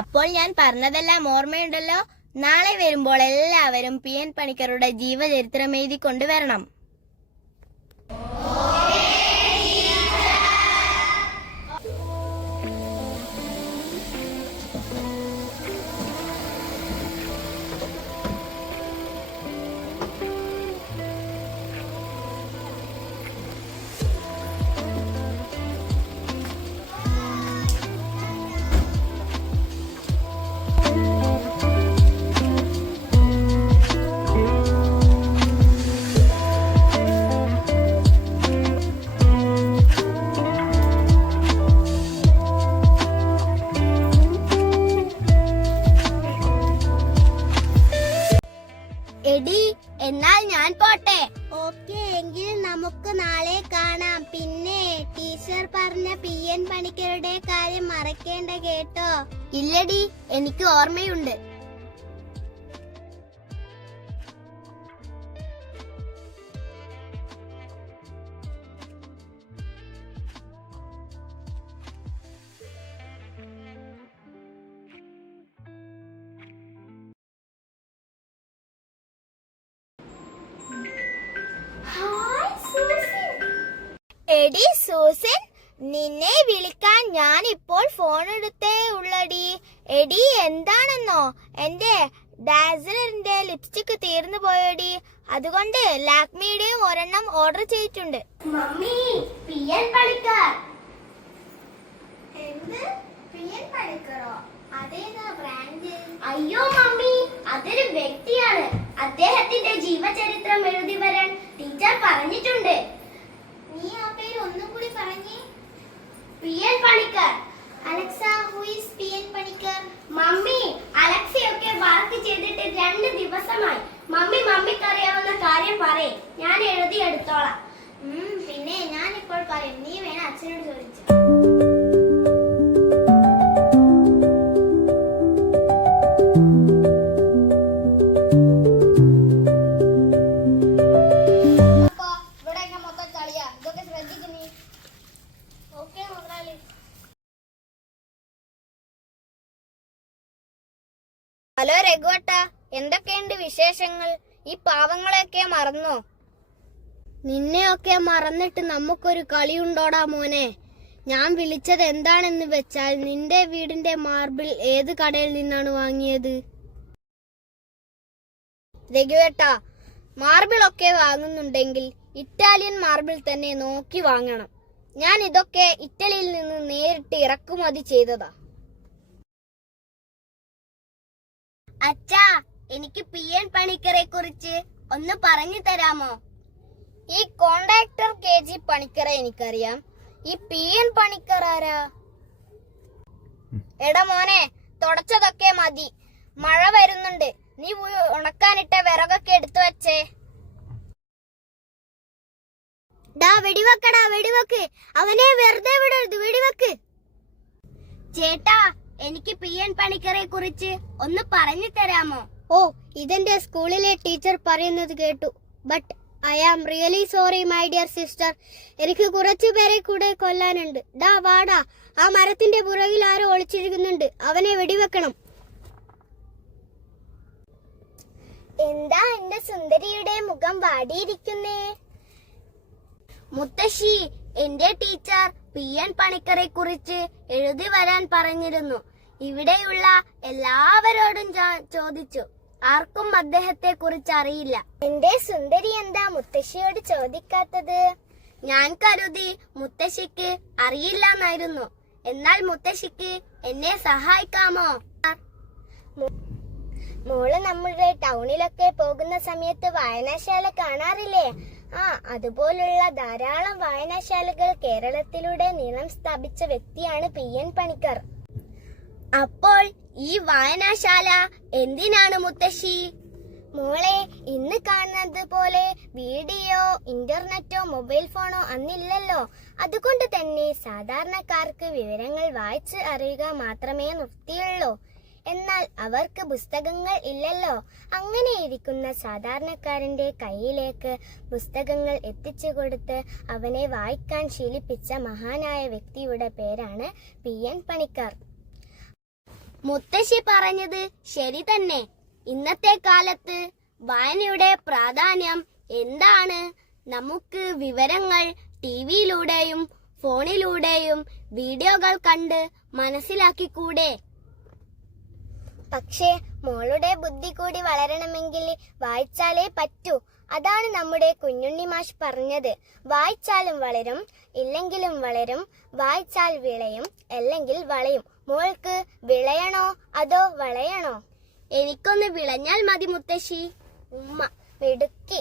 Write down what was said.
അപ്പോൾ ഞാൻ പറഞ്ഞതെല്ലാം ഓർമ്മയുണ്ടല്ലോ? നാളെ വരുമ്പോൾ എല്ലാവരും PN പണിക്കരുടെ ജീവചരിത്രം എഴുതി കൊണ്ടുവരണം. എടി, എന്നാൽ ഞാൻ പോട്ടെ. ഓക്കെ, എങ്കിൽ നമുക്ക് നാളെ കാണാം. പിന്നെ ടീച്ചർ പറഞ്ഞ PN പണിക്കരുടെ കാര്യം മറക്കേണ്ട കേട്ടോ. ഇല്ലടി, എനിക്ക് ഓർമ്മയുണ്ട്. എടി സൂസൻ, നിന്നെ വിളിക്കാൻ ഞാൻ ഇപ്പോൾ ഫോൺ എടുത്തേ ഉള്ളടി. എടി, എന്താണെന്നോ, എന്റെ ഡാസിലറിന്റെ ലിപ്സ്റ്റിക് തീർന്നു പോയടി. അതുകൊണ്ട് ലാക്മിയുടെയും ഒരെണ്ണം ഓർഡർ ചെയ്തിട്ടുണ്ട്. Mummy, PN Panicker. എന്ത് PN പണിക്കറോ? അതേതാ ബ്രാൻഡ്? അയ്യോ മമ്മി, അതൊരു വ്യക്തിയാണ്. അദ്ദേഹത്തിന്റെ ജീവചരിത്രം എഴുതി വരാൻ ടീച്ചർ പറഞ്ഞിട്ടുണ്ട്. നീ ആ പേര് ഒന്നും കൂടി പറഞ്ഞേ. PN Panicker. Alexa, who is PN Panicker? Mummy, അലക്സയൊക്കെ വർക്ക് ചെയ്തിട്ട് 2 ദിവസമായി. മമ്മിക്ക് അറിയാവുന്ന കാര്യം പറയേ, ഞാൻ എഴുതി എടുത്തോളാം. പിന്നെ ഞാൻ ഇപ്പോൾ പറയും, നീ വേണം അച്ഛനോട് ചോദിച്ചു. ഹലോ രഘുവട്ട, എന്തൊക്കെയുണ്ട് വിശേഷങ്ങൾ? ഈ പാവങ്ങളെയൊക്കെ മറന്നോ? നിന്നെയൊക്കെ മറന്നിട്ട് നമുക്കൊരു കളിയുണ്ടോടാ മോനെ. ഞാൻ വിളിച്ചത് എന്താണെന്ന് വെച്ചാൽ, നിന്റെ വീടിന്റെ മാർബിൾ ഏത് കടയിൽ നിന്നാണ് വാങ്ങിയത്? രഘുവേട്ട, മാർബിൾ ഒക്കെ വാങ്ങുന്നുണ്ടെങ്കിൽ ഇറ്റാലിയൻ മാർബിൾ തന്നെ നോക്കി വാങ്ങണം. ഞാൻ ഇതൊക്കെ ഇറ്റലിയിൽ നിന്ന് നേരിട്ട് ഇറക്കുമതി ചെയ്തതാ. അച്ഛാ, എനിക്ക് PN പണിക്കരെ കുറിച്ച് ഒന്ന് പറഞ്ഞു തരാമോ? ഈ കോൺട്രാക്ടർ KG പണിക്കറെ എനിക്കറിയാം. ഈ PN പണിക്കർ ആരാ? എടാ മോനെ, തുടച്ചതൊക്കെ മതി, മഴ വരുന്നുണ്ട്. നീ ഉണക്കാനിട്ട വിറകൊക്കെ എടുത്തു വച്ചേ. വെടിവെക്കടാ, വെടിവെക്ക്. അവനെ വെറുതെ വിടരുത്, വെടിവെക്ക്. ചേട്ടാ, എനിക്ക് PN പണിക്കരെ കുറിച്ച് ഒന്ന് പറഞ്ഞു തരാമോ? ഓ, ഇതെന്റെ സ്കൂളിലെ ടീച്ചർ പറയുന്നത് കേട്ടു. But I am really sorry my dear sister. എനിക്ക് കുറച്ചു പേരെ കൂടെ കൊല്ലാനുണ്ട്. വാടാ, ആ മരത്തിന്റെ പുറകിൽ ആരോ ഒളിച്ചിരിക്കുന്നുണ്ട്. അവനെ വെടിവെക്കണം. എന്താ എന്റെ സുന്ദരിയുടെ മുഖം വാടിയിരിക്കുന്നേ? മുത്തശ്ശി, എന്റെ ടീച്ചർ PN പണിക്കരെ കുറിച്ച് എഴുതി വരാൻ പറഞ്ഞിരുന്നു. ഇവിടെയുള്ള എല്ലാവരോടും ചോദിച്ചു. ആർക്കും അദ്ദേഹത്തെ കുറിച്ച് അറിയില്ല. എന്റെ സുന്ദരി എന്താ മുത്തശ്ശിയോട് ചോദിക്കാത്തത്? ഞാൻ കരുതി മുത്തശ്ശിക്ക് അറിയില്ലെന്നായിരുന്നു. എന്നാൽ മുത്തശ്ശിക്ക് എന്നെ സഹായിക്കാമോ? മോള് നമ്മുടെ ടൗണിലൊക്കെ പോകുന്ന സമയത്ത് വായനശാല കാണാറില്ലേ? അതുപോലുള്ള ധാരാളം വായനശാലകൾ കേരളത്തിലൂടെ നീളം സ്ഥാപിച്ച വ്യക്തിയാണ് PN പണിക്കർ. അപ്പോൾ ഈ വായനശാല എന്തിനാണ് മുത്തശ്ശി? മോളെ, ഇന്ന് കാണുന്നത് പോലെ വീഡിയോ, ഇന്റർനെറ്റോ മൊബൈൽ ഫോണോ അന്നില്ലല്ലോ. അതുകൊണ്ട് തന്നെ സാധാരണക്കാർക്ക് വിവരങ്ങൾ വായിച്ച് അറിയുക മാത്രമേ നിർത്തിയുള്ളൂ. എന്നാൽ അവർക്ക് പുസ്തകങ്ങൾ ഇല്ലല്ലോ. അങ്ങനെയിരിക്കുന്ന സാധാരണക്കാരന്റെ കയ്യിലേക്ക് പുസ്തകങ്ങൾ എത്തിച്ചു കൊടുത്ത് അവനെ വായിക്കാൻ ശീലിപ്പിച്ച മഹാനായ വ്യക്തിയുടെ പേരാണ് PN പണിക്കർ. മുത്തശ്ശി പറഞ്ഞത് ശരി തന്നെ. ഇന്നത്തെ കാലത്ത് വായനയുടെ പ്രാധാന്യം എന്താണ്? നമുക്ക് വിവരങ്ങൾ ടിവിയിലൂടെയും ഫോണിലൂടെയും വീഡിയോകൾ കണ്ട് മനസ്സിലാക്കിക്കൂടെ? പക്ഷേ മോളുടെ ബുദ്ധി കൂടി വളരണമെങ്കിൽ വായിച്ചാലേ പറ്റൂ. അതാണ് നമ്മുടെ കുഞ്ഞുണ്ണി മാഷ് പറഞ്ഞത്. വായിച്ചാലും വളരും, ഇല്ലെങ്കിലും വളരും. വായിച്ചാൽ വിളയും, അല്ലെങ്കിൽ വളയും. മോൾക്ക് വിളയണോ അതോ വളയണോ? എനിക്കൊന്ന് വിളഞ്ഞാൽ മതി മുത്തശ്ശി. ഉമ്മ മിടുക്കി.